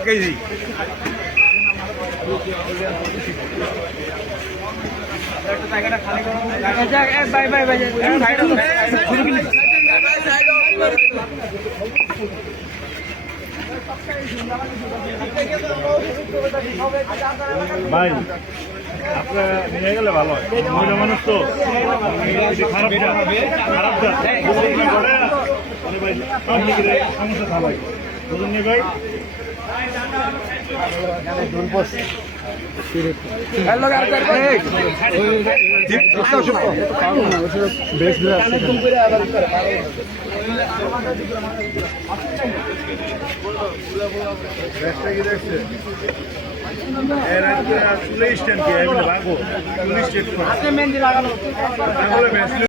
KG bye bye by ভাই আপনার নিয়ে গেলে ভালো হয়। মহিলা মানুষ তো খারাপ খারাপ সমস্যা থাকবে বুঝুন নি ভাই পুলিশ স্টেশন কি? ভাগো পুলিশ স্টেশন।